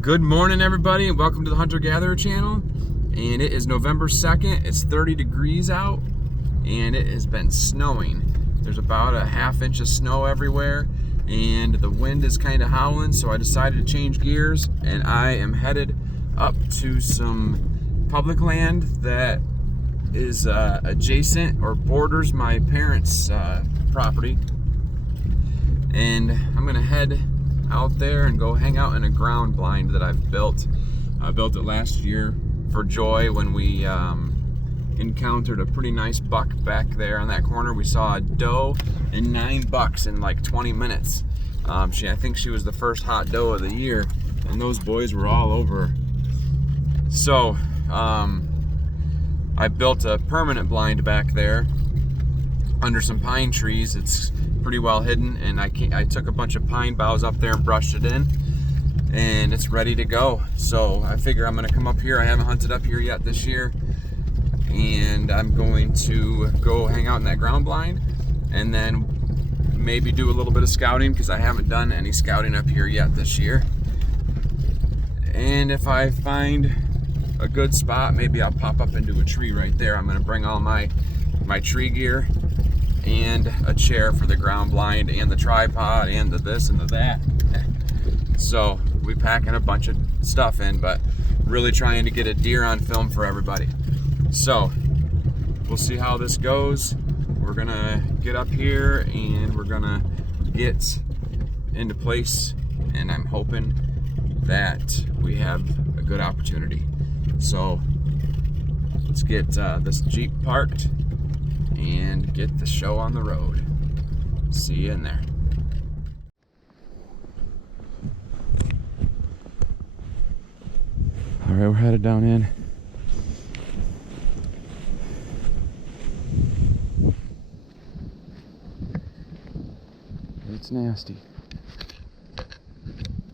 Good morning, everybody, and welcome to the Hunter Gatherer channel. And it is November 2nd. It's 30 degrees out, and it has been snowing. There's about a ½ inch of snow everywhere, and the wind is kind of howling, so I decided to change gears, and I am headed up to some public land that is adjacent or borders my parents' property. And I'm gonna head out there and go hang out in a ground blind that I've built. I built it last year for Joy when we encountered a pretty nice buck back there on that corner. We saw a doe and 9 bucks in like 20 minutes. I think she was the first hot doe of the year, and those boys were all over her. So I built a permanent blind back there under some pine trees. It's pretty well hidden, and I took a bunch of pine boughs up there and brushed it in, and it's ready to go. So I figure I'm gonna come up here. I haven't hunted up here yet this year, and I'm going to go hang out in that ground blind and then maybe do a little bit of scouting, because I haven't done any scouting up here yet this year. And if I find a good spot, maybe I'll pop up into a tree right there. I'm gonna bring all my tree gear and a chair for the ground blind and the tripod and the this and the that. So we're packing a bunch of stuff in, but really trying to get a deer on film for everybody. So we'll see how this goes. We're gonna get up here and we're gonna get into place, and I'm hoping that we have a good opportunity. So let's get this Jeep parked and get the show on the road. See you in there. All right, we're headed down in. It's nasty.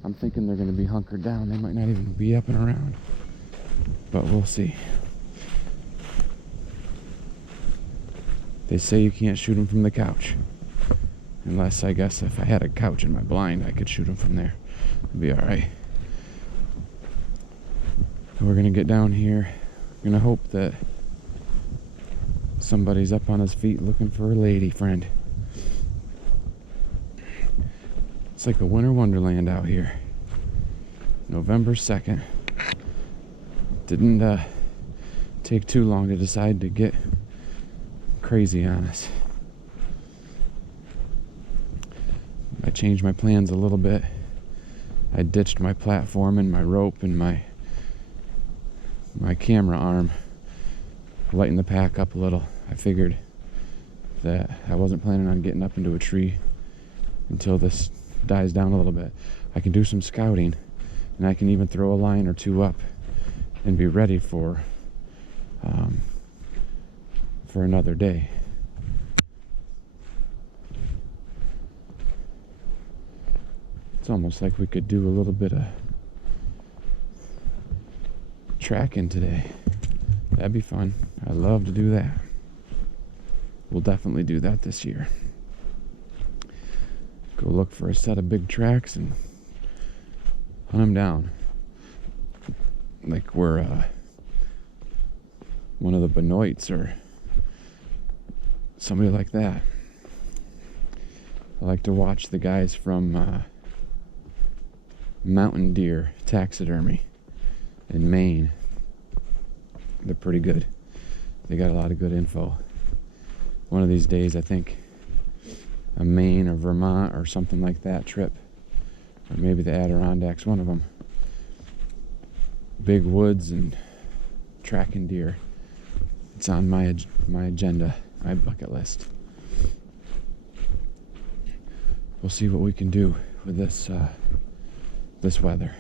I'm thinking they're gonna be hunkered down. They might not even be up and around, but we'll see. They say you can't shoot them from the couch. Unless, I guess, if I had a couch in my blind, I could shoot them from there. It'd be alright. We're gonna get down here. We're gonna hope that somebody's up on his feet looking for a lady friend. It's like a winter wonderland out here. November 2nd. Didn't take too long to decide to get crazy on us. I changed my plans a little bit. I ditched my platform and my rope and my camera arm, lightened the pack up a little. I figured that I wasn't planning on getting up into a tree until this dies down a little bit. I can do some scouting, and I can even throw a line or two up and be ready for another day. It's almost like we could do a little bit of tracking today. That'd be fun. I love to do that. We'll definitely do that this year. Go look for a set of big tracks and hunt them down. Like we're one of the Benoits or somebody like that. I like to watch the guys from Mountain Deer Taxidermy in Maine. They're pretty good. They got a lot of good info. One of these days, I think a Maine or Vermont or something like that trip, or maybe the Adirondacks, one of them. Big woods and tracking deer. It's on my agenda, my bucket list. We'll see what we can do with this weather.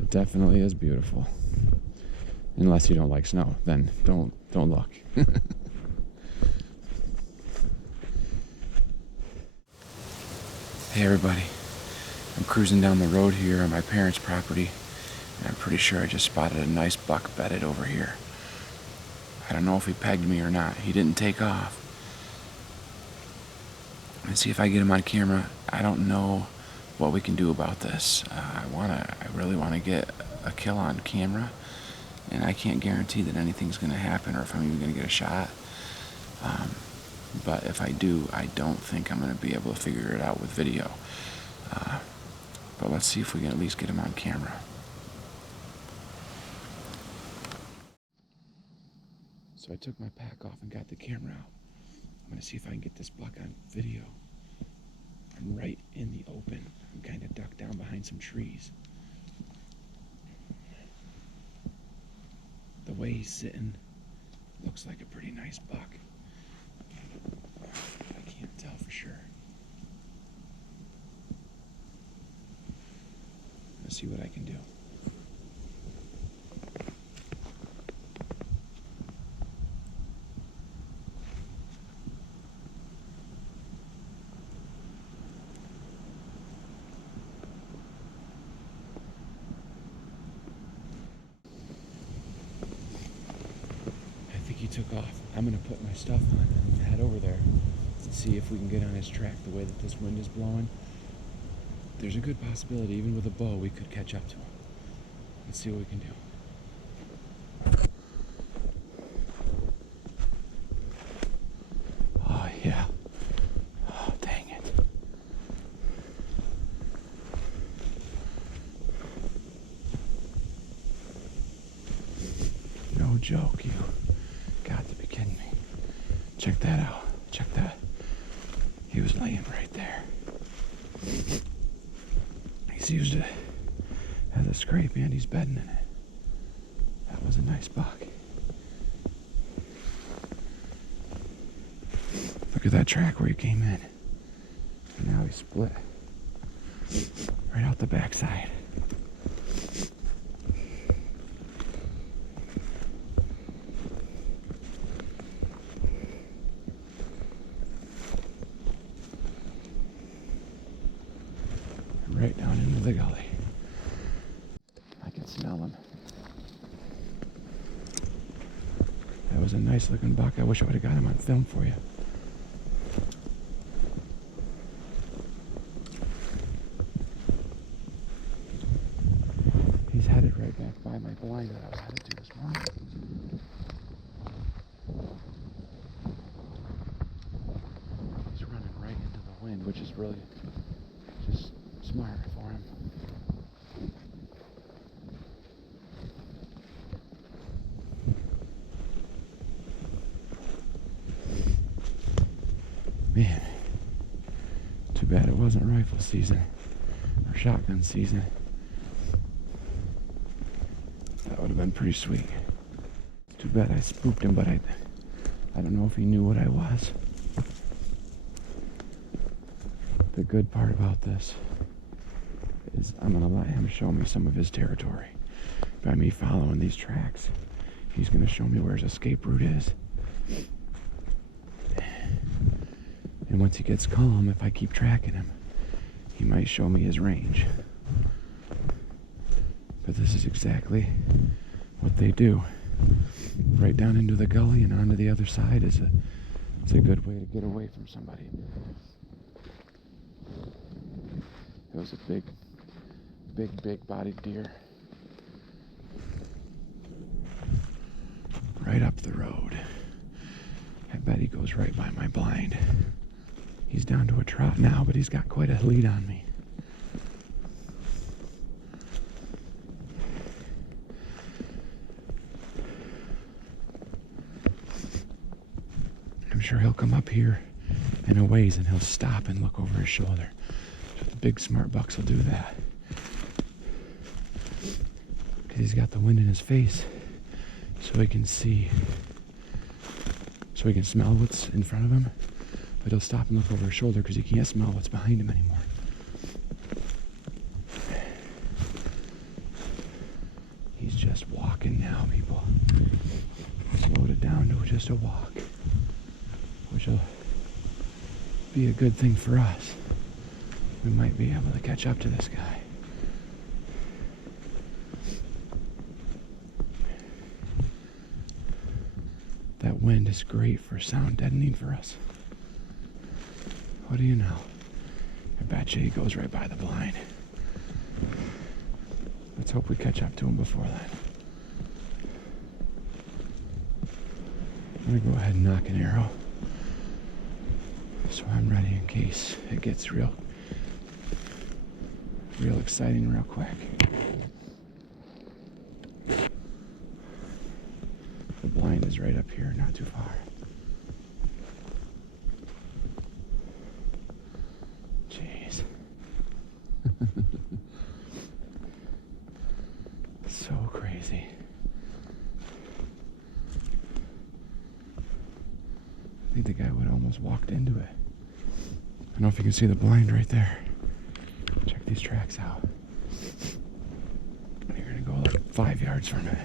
It definitely is beautiful. Unless you don't like snow, then don't look. Hey everybody, I'm cruising down the road here on my parents' property, and I'm pretty sure I just spotted a nice buck bedded over here. I don't know if he pegged me or not. He didn't take off. Let's see if I get him on camera. I don't know what we can do about this. I really want to get a kill on camera, and I can't guarantee that anything's going to happen or if I'm even going to get a shot. But if I do, I don't think I'm going to be able to figure it out with video. But let's see if we can at least get him on camera. So I took my pack off and got the camera out. I'm going to see if I can get this buck on video. I'm right in the open. I'm kind of ducked down behind some trees. The way he's sitting looks like a pretty nice buck. I can't tell for sure. Let's see what I can do. He took off. I'm gonna put my stuff on and I'm gonna head over there and see if we can get on his track the way that this wind is blowing. There's a good possibility, even with a bow, we could catch up to him. Let's see what we can do. Oh yeah. Oh, dang it. No joke, you. Got to be kidding me. Check that out. Check that. He was laying right there. He's used it as a scrape and he's bedding in it. That was a nice buck. Look at that track where he came in. And now he's split. Right out the backside. Right down into the gully. I can smell him. That was a nice looking buck. I wish I would have got him on film for you. He's headed right back by my blind that I was headed to this morning. He's running right into the wind, which is really just smart for him. Man, too bad it wasn't rifle season or shotgun season. That would have been pretty sweet. Too bad I spooked him, but I don't know if he knew what I was. The good part about this is I'm going to let him show me some of his territory. By me following these tracks, he's going to show me where his escape route is. And once he gets calm, if I keep tracking him, he might show me his range. But this is exactly what they do. Right down into the gully and onto the other side is it's a good way to get away from somebody. It was a big bodied deer. Right up the road. I bet he goes right by my blind. He's down to a trot now, but he's got quite a lead on me. I'm sure he'll come up here in a ways and he'll stop and look over his shoulder. The big smart bucks will do that. Because he's got the wind in his face so he can see, so he can smell what's in front of him. But he'll stop and look over his shoulder because he can't smell what's behind him anymore. He's just walking now, people. Slowed it down to just a walk, which will be a good thing for us. We might be able to catch up to this guy. That wind is great for sound deadening for us. What do you know? I bet you he goes right by the blind. Let's hope we catch up to him before then. I'm gonna go ahead and knock an arrow so I'm ready in case it gets real exciting real quick. The blind is right up here, not too far. Jeez. So crazy. I think the guy would almost walked into it. I don't know if you can see the blind right there. Check these tracks out. You're gonna go like 5 yards from it.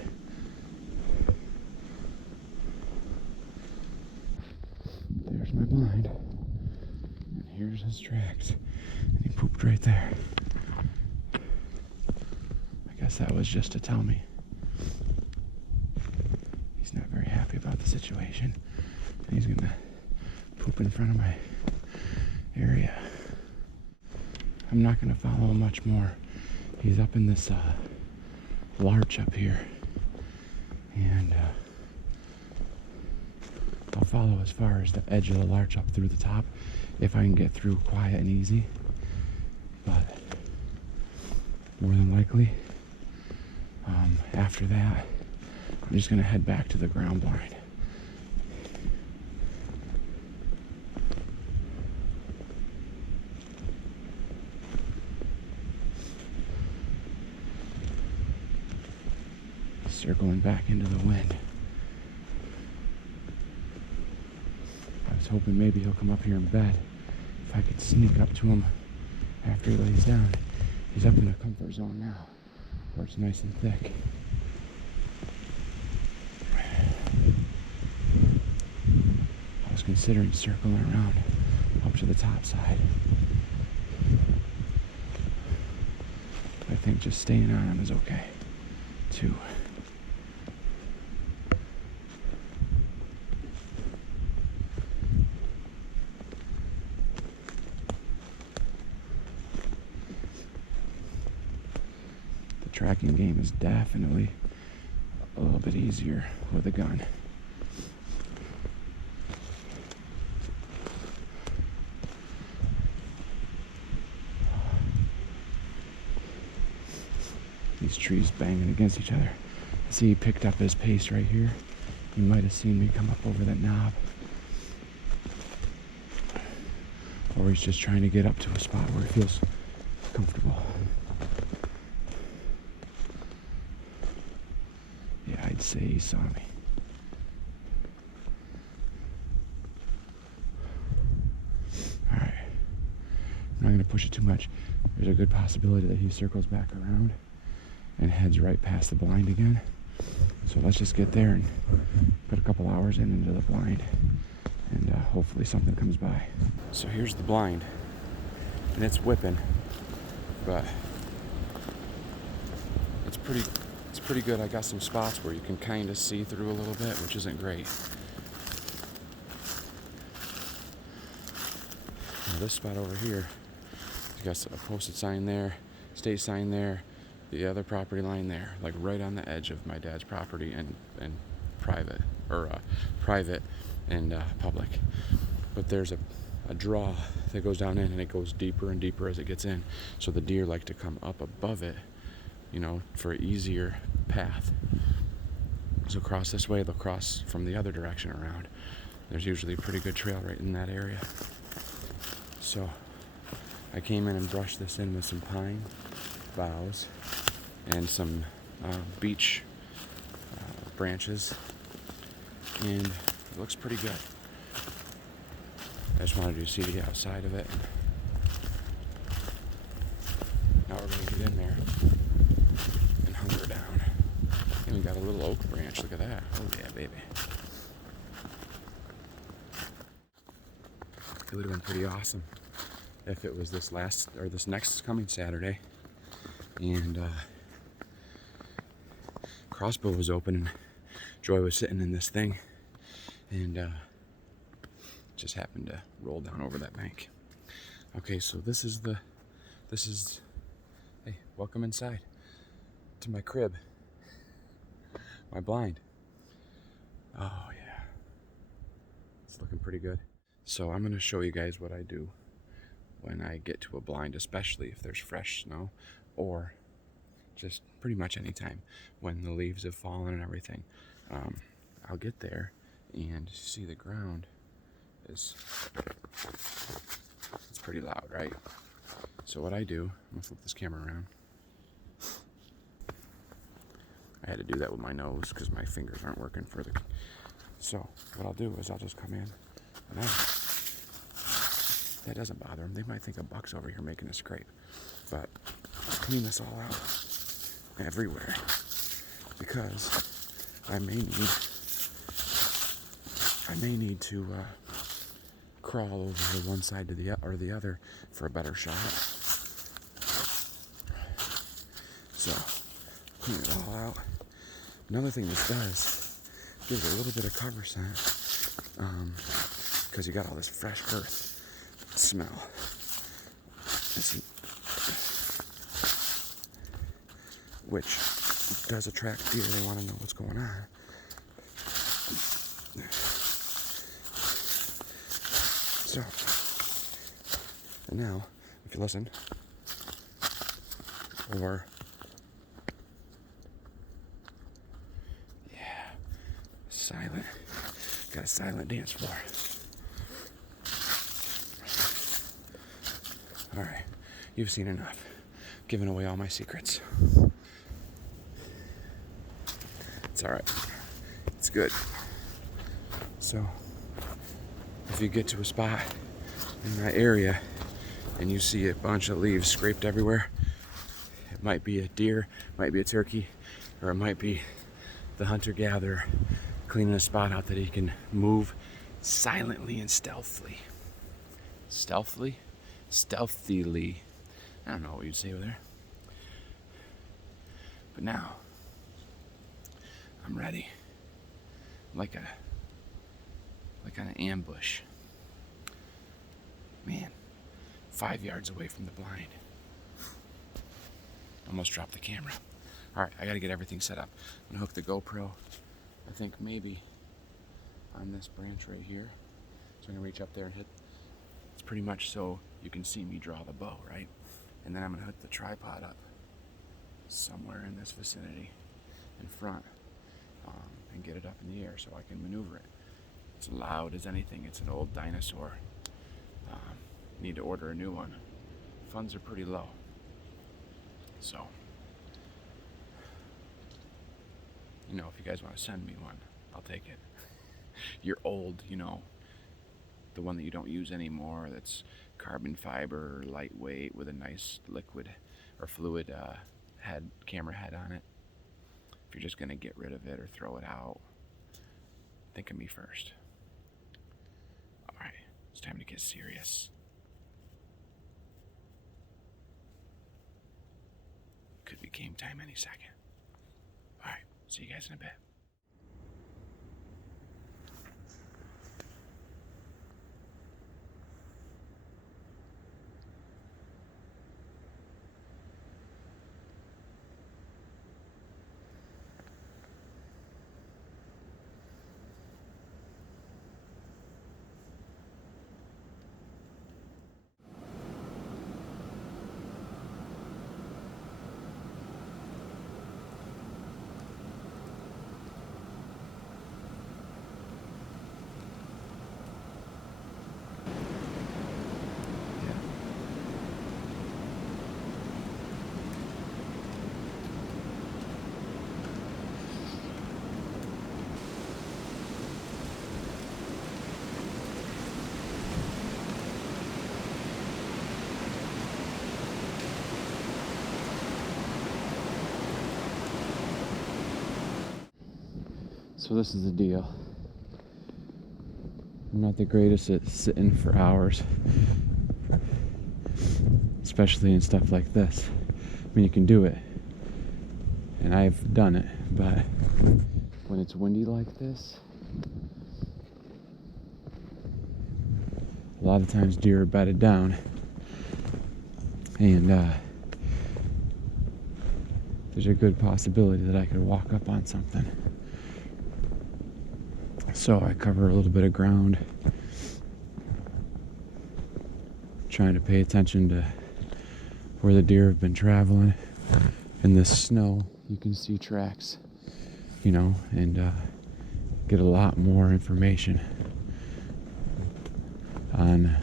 There's my blind. And here's his tracks. And he pooped right there. I guess that was just to tell me he's not very happy about the situation. And he's gonna poop in front of my area. I'm not gonna follow him much more. He's up in this larch up here. And I'll follow as far as the edge of the larch up through the top if I can get through quiet and easy. But more than likely, after that, I'm just gonna head back to the ground blind. Circling back into the wind. I was hoping maybe he'll come up here in bed. If I could sneak up to him after he lays down. He's up in the comfort zone now, where it's nice and thick. I was considering circling around up to the top side. I think just staying on him is okay, too. Tracking game is definitely a little bit easier with a gun. These trees banging against each other. See, he picked up his pace right here. You might have seen me come up over that knob. Or he's just trying to get up to a spot where he feels comfortable. I'd say he saw me. Alright. I'm not going to push it too much. There's a good possibility that he circles back around and heads right past the blind again. So let's just get there and put a couple hours into the blind. And hopefully something comes by. So here's the blind. And it's whipping. But it's pretty good. I got some spots where you can kind of see through a little bit, which isn't great. Now this spot over here, you got a posted sign there, state sign there, the other property line there, like right on the edge of my dad's property and private, or private and public. But there's a draw that goes down in, and it goes deeper and deeper as it gets in. So the deer like to come up above it, you know, for an easier path. So cross this way, they'll cross from the other direction around. There's usually a pretty good trail right in that area. So I came in and brushed this in with some pine boughs and some beech branches, and it looks pretty good. I just wanted to see the outside of it. Now we're going to get in there and hunker down. And we got a little oak branch. Look at that. Oh yeah, baby. It would have been pretty awesome if it was this next coming Saturday, and crossbow was open and Joy was sitting in this thing, and just happened to roll down over that bank. Okay, so this is, hey, welcome inside to my crib, my blind. Oh yeah, it's looking pretty good. So I'm gonna show you guys what I do when I get to a blind, especially if there's fresh snow, or just pretty much any time when the leaves have fallen and everything. I'll get there and see the ground is, it's pretty loud, right? So what I do, I'm gonna flip this camera around. I had to do that with my nose because my fingers aren't working for the, so what I'll do is I'll just come in and out. That doesn't bother them. They might think a buck's over here making a scrape, but clean this all out everywhere because I may need to crawl over to one side to the other for a better shot. So clean it all out. Another thing this does, gives it a little bit of cover scent, because you got all this fresh earth smell. Which does attract deer. They want to know what's going on. So, and now, if you listen, or, yeah, silent, got a silent dance floor. All right, you've seen enough, giving away all my secrets. It's all right, it's good. So, if you get to a spot in that area and you see a bunch of leaves scraped everywhere, it might be a deer, might be a turkey, or it might be the hunter-gatherer cleaning a spot out that he can move silently and stealthily. Stealthily? Stealthily. I don't know what you'd say over there. But now, I'm ready. Like an ambush. Man, 5 yards away from the blind. Almost dropped the camera. All right, I gotta get everything set up. I'm gonna hook the GoPro, I think maybe on this branch right here. So I'm gonna reach up there and hit. It's pretty much so you can see me draw the bow, right? And then I'm gonna hook the tripod up somewhere in this vicinity in front, and get it up in the air so I can maneuver it. It's loud as anything. It's an old dinosaur. Need to order a new one. Funds are pretty low. So, you know, if you guys want to send me one, I'll take it. You're old, you know, the one that you don't use anymore, that's carbon fiber, lightweight, with a nice liquid or fluid camera head on it. If you're just gonna get rid of it or throw it out, think of me first. All right, it's time to get serious. Could be game time any second. All right, see you guys in a bit. So this is the deal. I'm not the greatest at sitting for hours, especially in stuff like this. I mean, you can do it, and I've done it, but when it's windy like this, a lot of times deer are bedded down, and there's a good possibility that I could walk up on something. So I cover a little bit of ground, trying to pay attention to where the deer have been traveling. In this snow, you can see tracks, you know, and get a lot more information on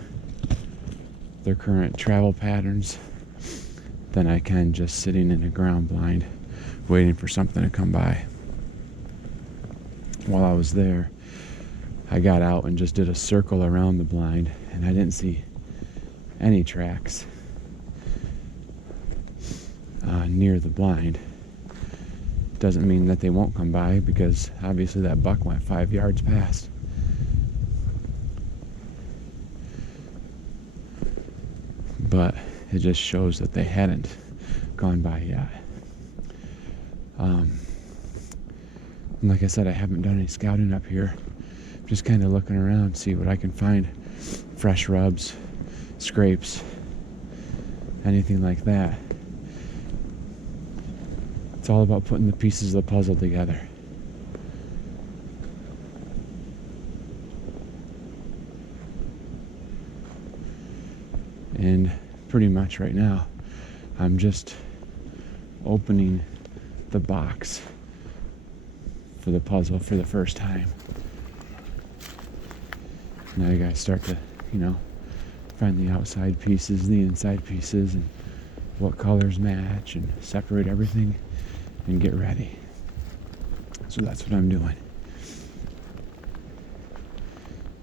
their current travel patterns than I can just sitting in a ground blind waiting for something to come by. While I was there, I got out and just did a circle around the blind, and I didn't see any tracks near the blind. Doesn't mean that they won't come by, because obviously that buck went 5 yards past. But it just shows that they hadn't gone by yet. And like I said, I haven't done any scouting up here. Just kind of looking around, see what I can find. Fresh rubs, scrapes, anything like that. It's all about putting the pieces of the puzzle together. And pretty much right now, I'm just opening the box for the puzzle for the first time. Now you guys start to, find the outside pieces, the inside pieces, and what colors match, and separate everything and get ready. So that's what I'm doing.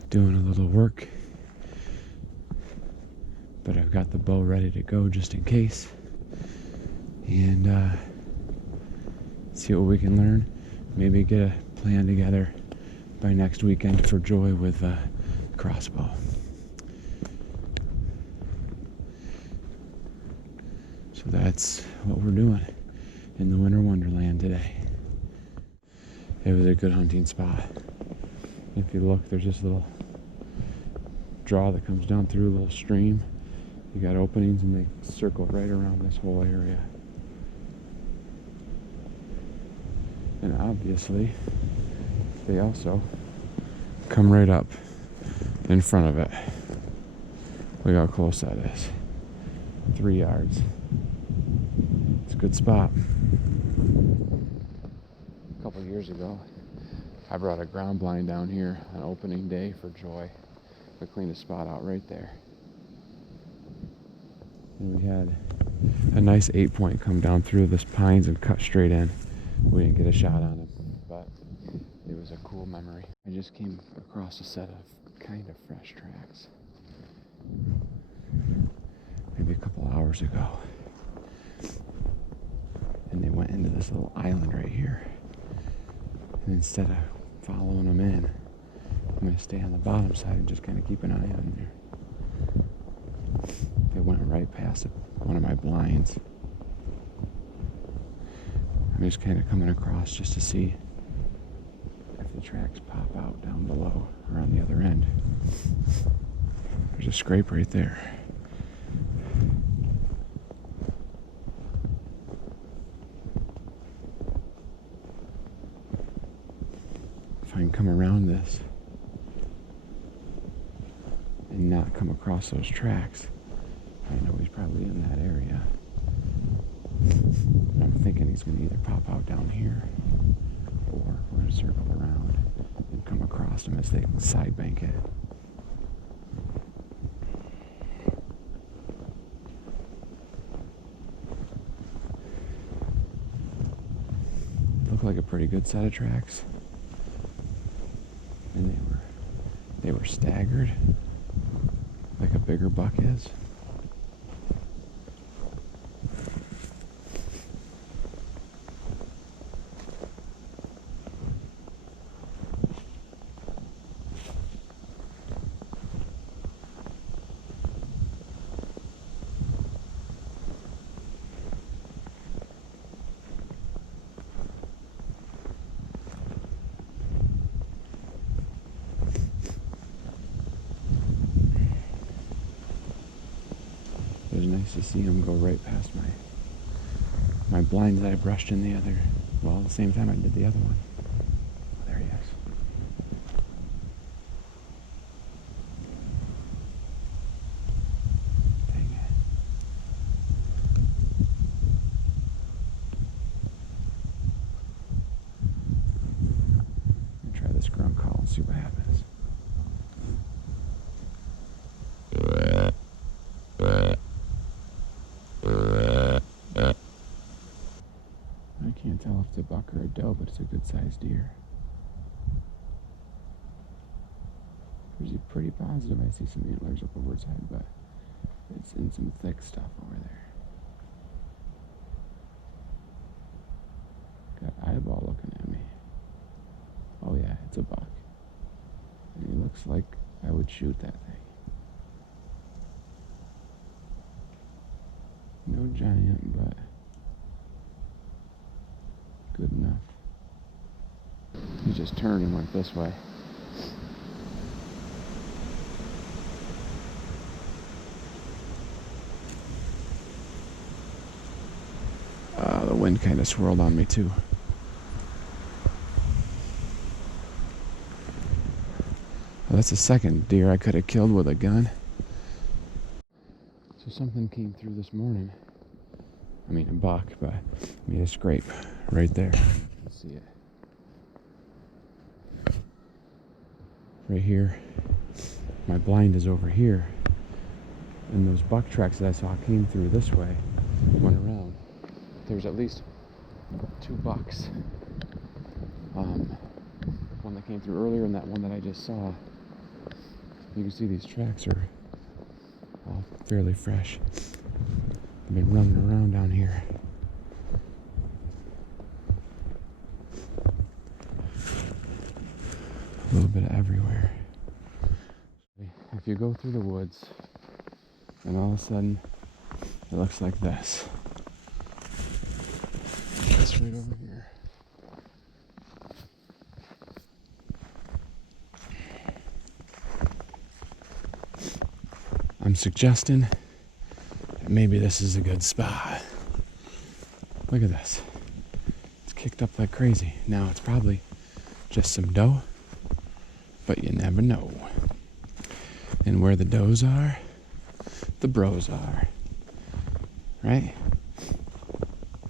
Doing a little work, but I've got the bow ready to go just in case, and see what we can learn. Maybe get a plan together by next weekend for Joy with a crossbow. So that's what we're doing in the Winter Wonderland today. It was a good hunting spot. If you look, there's this little draw that comes down through a little stream. You got openings, and they circle right around this whole area. And obviously, they also come right up in front of it. Look how close that is. 3 yards. It's a good spot. A couple years ago, I brought a ground blind down here on opening day for Joy. We cleaned a spot out right there. And we had a nice 8-point come down through this pines and cut straight in. We didn't get a shot on him, but it was a cool memory. I just came across a set of kind of fresh tracks maybe a couple hours ago, and they went into this little island right here, and instead of following them in, I'm going to stay on the bottom side and just kind of keep an eye on there. They went right past one of my blinds. I'm just kind of coming across just to see if the tracks pop out down below or on the other end. There's a scrape right there. If I can come around this and not come across those tracks, I know he's probably in that area. And I'm thinking he's going to either pop out down here, or we're going to circle around and come across him as they side bank it. Looked like a pretty good set of tracks, and they were staggered like a bigger buck is. It was nice to see him go right past my blind that I brushed in the other, well, at the same time I did the other one. Oh, there he is. Dang it. Let me try this ground call and see what happens. I can't tell if it's a buck or a doe, but it's a good sized deer. Pretty positive I see some antlers up over its head, but it's in some thick stuff over there. Got eyeball looking at me. Oh yeah, it's a buck. And he looks like I would shoot that thing. No giant, but good enough. He just turned and went this way. The wind kind of swirled on me too. Well, that's the second deer I could have killed with a gun. So something came through this morning. I mean a buck, but made a scrape right there. Let's see it. Right here. My blind is over here. And those buck tracks that I saw came through this way, went around. There's at least 2 bucks. One that came through earlier and that one that I just saw. You can see these tracks are all fairly fresh. I've been running around down here. A little bit of everywhere. If you go through the woods and all of a sudden it looks like this. It's right over here. I'm suggesting that maybe this is a good spot. Look at this. It's kicked up like crazy. Now it's probably just some doe, but you never know. And where the does are, the bros are. Right?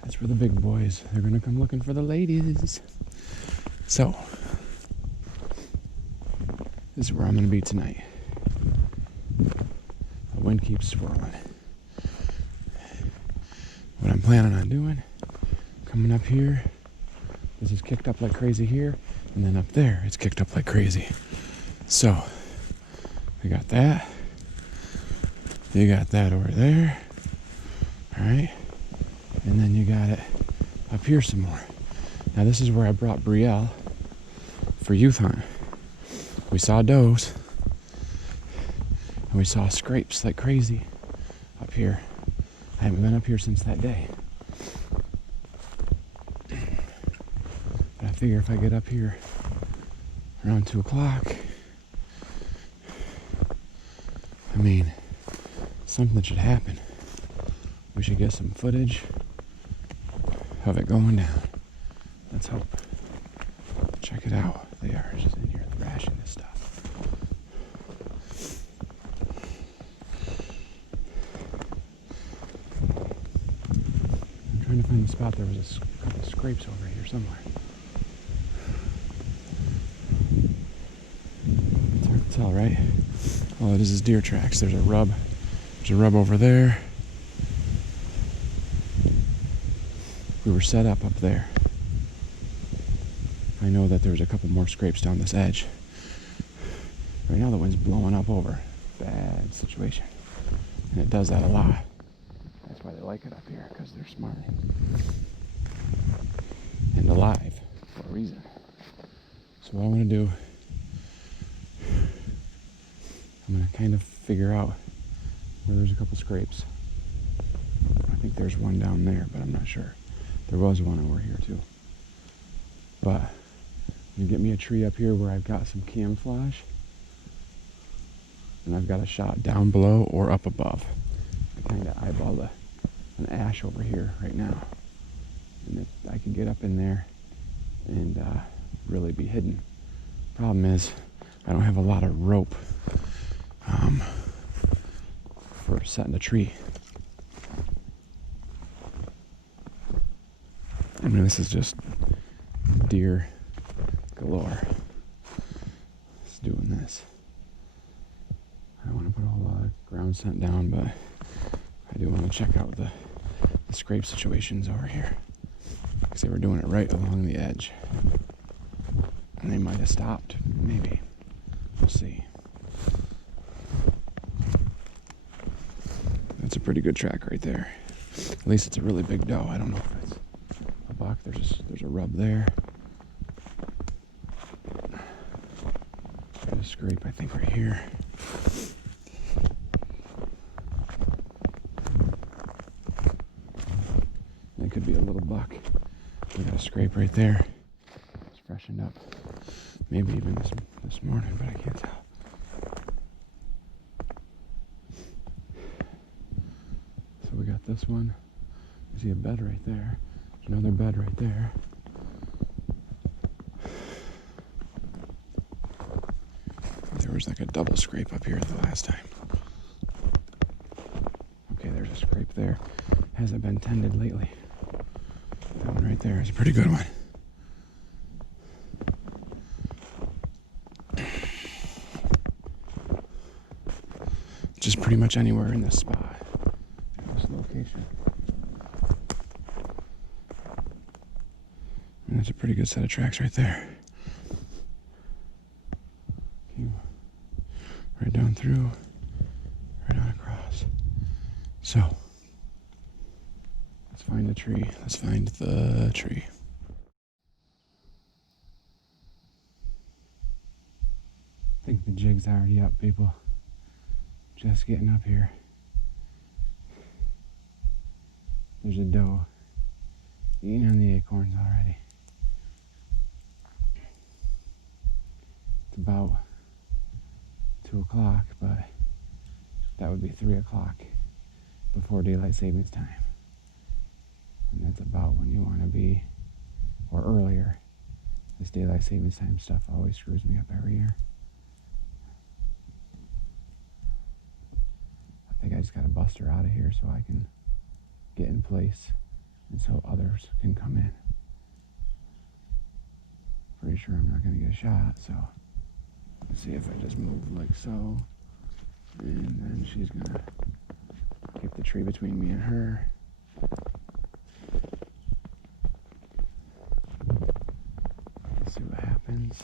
That's where the big boys, they're gonna come looking for the ladies. So, this is where I'm gonna be tonight. The wind keeps swirling. What I'm planning on doing, coming up here, this is kicked up like crazy here, and then up there, it's kicked up like crazy. So, we got that. You got that over there. Alright? And then you got it up here some more. Now this is where I brought Brielle for youth hunt. We saw does. And we saw scrapes like crazy up here. I haven't been up here since that day. But I figure if I get up here around 2 o'clock, I mean, something should happen. We should get some footage of it going down. Let's hope. Check it out. They are just in here thrashing this stuff. I'm trying to find the spot. There was a couple scrapes over here somewhere. It's hard to tell, right? All it is deer tracks. There's a rub. There's a rub over there. We were set up there. I know that there's a couple more scrapes down this edge. Right now the wind's blowing up over. Bad situation. And it does that a lot. That's why they like it up here, because they're smart. And alive for a reason. So what I want to do, I'm going to kind of figure out where there's a couple scrapes. I think there's one down there, but I'm not sure. There was one over here too. But I'm gonna get me a tree up here where I've got some camouflage. And I've got a shot down below or up above. I kind of eyeballed an ash over here right now. And if I could get up in there and really be hidden. Problem is, I don't have a lot of rope for setting a tree. I mean, this is just deer galore. Just doing this. I don't want to put a whole lot of ground scent down, but I do want to check out the scrape situations over here. Because they were doing it right along the edge. And they might have stopped, maybe. We'll see. That's a pretty good track right there. At least it's a really big doe. I don't know if it's a buck. There's a rub there. There's a scrape, I think, right here. It could be a little buck. We got a scrape right there. It's freshened up. Maybe even this morning, but I can't tell. So we got this one. You see a bed right there. There's another bed right there. There was like a double scrape up here the last time. Okay, there's a scrape there. Hasn't been tended lately. That one right there is a pretty good one. Just pretty much anywhere in this spot, this location. And that's a pretty good set of tracks right there. Came right down through, right on across. So, let's find the tree. Let's find the tree. I think the jig's already up, people. Just getting up here. There's a doe eating on the acorns already. It's about 2 o'clock, but that would be 3 o'clock before daylight savings time. And that's about when you want to be, or earlier. This daylight savings time stuff always screws me up every year. I think I just got to bust her out of here so I can get in place and so others can come in. Pretty sure I'm not going to get a shot, so let's see if I just move like so. And then she's going to keep the tree between me and her. Let's see what happens.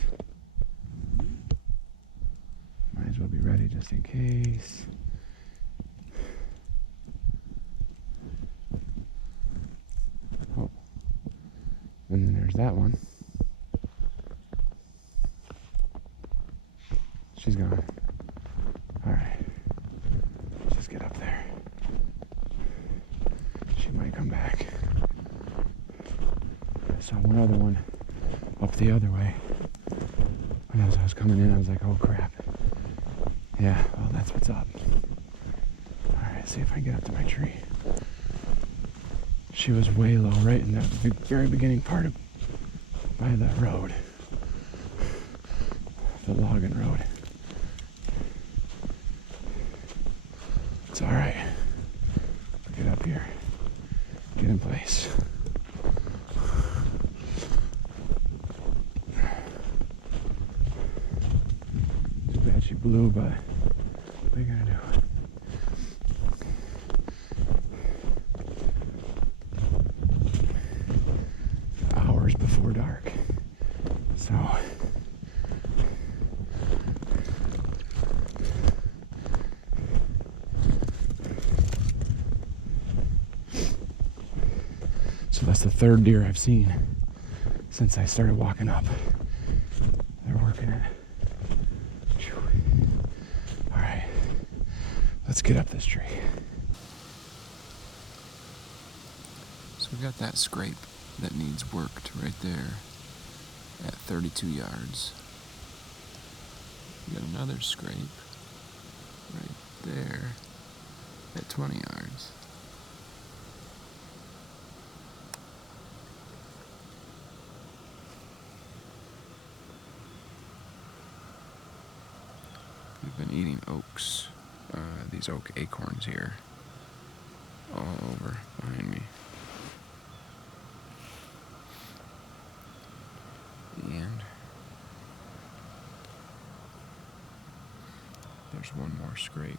Might as well be ready just in case. And then there's that one. She's gone. Alright. Just get up there. She might come back. I saw one other one up the other way. And as I was coming in, I was like, oh crap. Yeah, well, that's what's up. Alright, see if I can get up to my tree. She was way low, right in the very beginning part of by the road, the logging road. It's all right. Get up here, get in place. Too bad she blew, but what are you gonna do? Before dark, so that's the third deer I've seen since I started walking up. They're working it. All right, let's get up this tree. So we got that scrape that needs worked right there at 32 yards. We got another scrape right there at 20 yards. We've been eating oaks, these oak acorns here, all over behind me. And there's one more scrape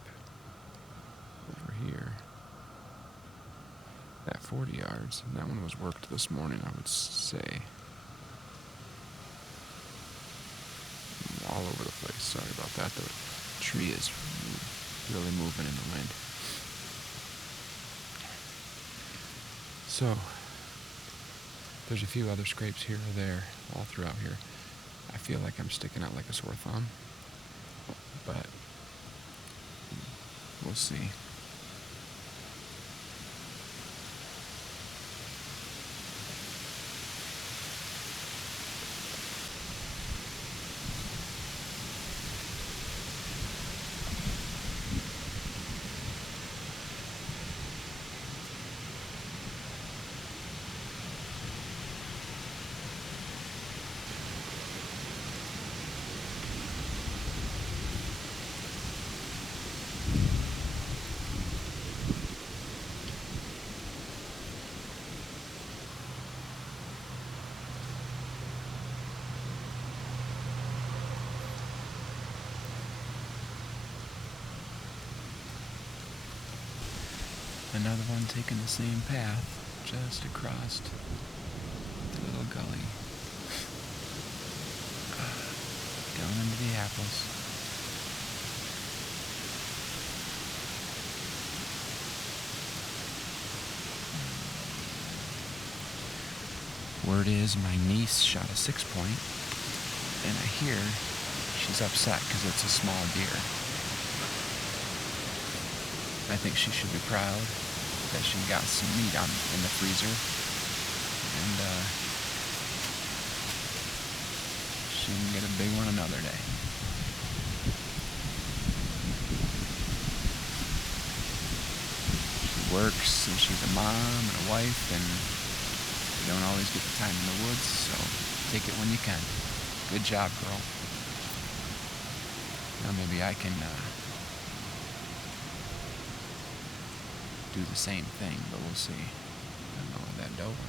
over here at 40 yards. And that one was worked this morning, I would say. All over the place. Sorry about that. The tree is really moving in the wind. So, there's a few other scrapes here or there all throughout here. I feel like I'm sticking out like a sore thumb, but we'll see. Another one taking the same path, just across the little gully. Down into the apples. Word is my niece shot a 6-point, and I hear she's upset because it's a small deer. I think she should be proud that she got some meat in the freezer, and she can get a big one another day. She works, and she's a mom and a wife, and you don't always get the time in the woods, so take it when you can. Good job, girl. Now maybe I can do the same thing, but we'll see. I don't know where that doe went.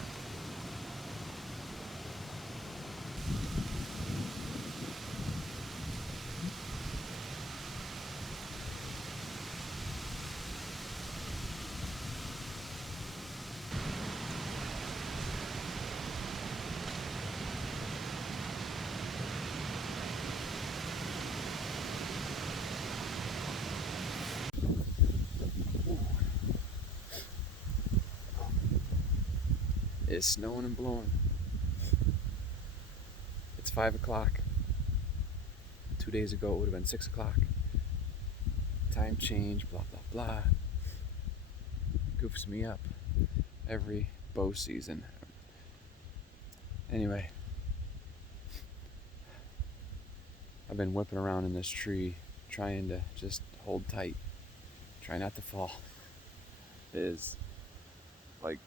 It's snowing and blowing. It's 5 o'clock. 2 days ago it would have been 6 o'clock. Time change, blah, blah, blah. Goofs me up every bow season. Anyway, I've been whipping around in this tree, trying to just hold tight, try not to fall. It is like,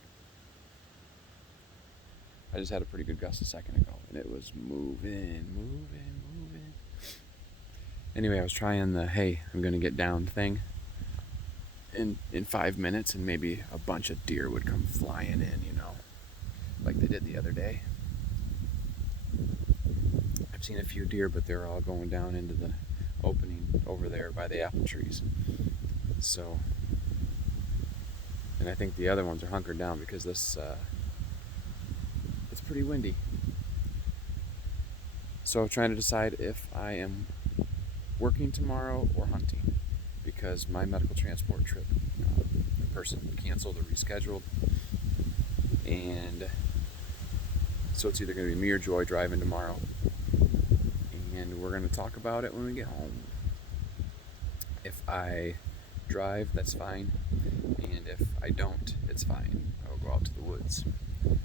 I just had a pretty good gust a second ago, and it was moving. Anyway, I was trying the, hey, I'm gonna get down thing in 5 minutes, and maybe a bunch of deer would come flying in, you know, like they did the other day. I've seen a few deer, but they're all going down into the opening over there by the apple trees. So, and I think the other ones are hunkered down because this, it's pretty windy. So I'm trying to decide if I am working tomorrow or hunting, because my medical transport trip, the person canceled or rescheduled, and so it's either going to be me or Joy driving tomorrow, and we're going to talk about it when we get home. If I drive, that's fine, and if I don't, it's fine. I will go out to the woods, and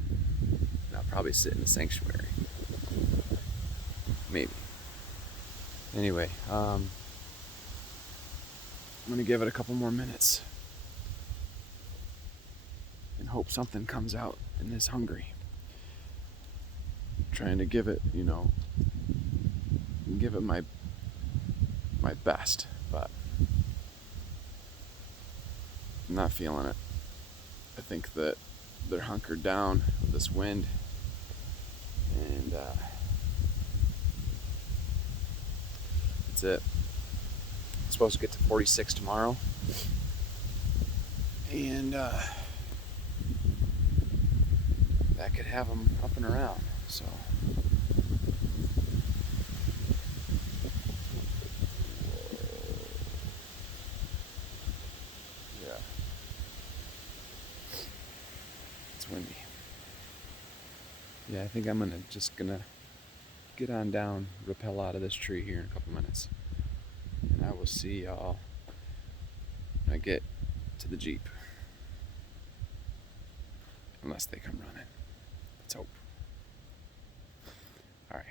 I'll probably sit in the sanctuary, maybe. Anyway, I'm going to give it a couple more minutes, and hope something comes out and is hungry. Trying to give it, give it my best, but I'm not feeling it. I think that they're hunkered down with this wind, and that's it. I'm supposed to get to 46 tomorrow, and that could have them up and around. So yeah, it's windy. Yeah, I think I'm just gonna get on down, rappel out of this tree here in a couple minutes, and I will see y'all when I get to the Jeep. Unless they come running. Let's hope. All right.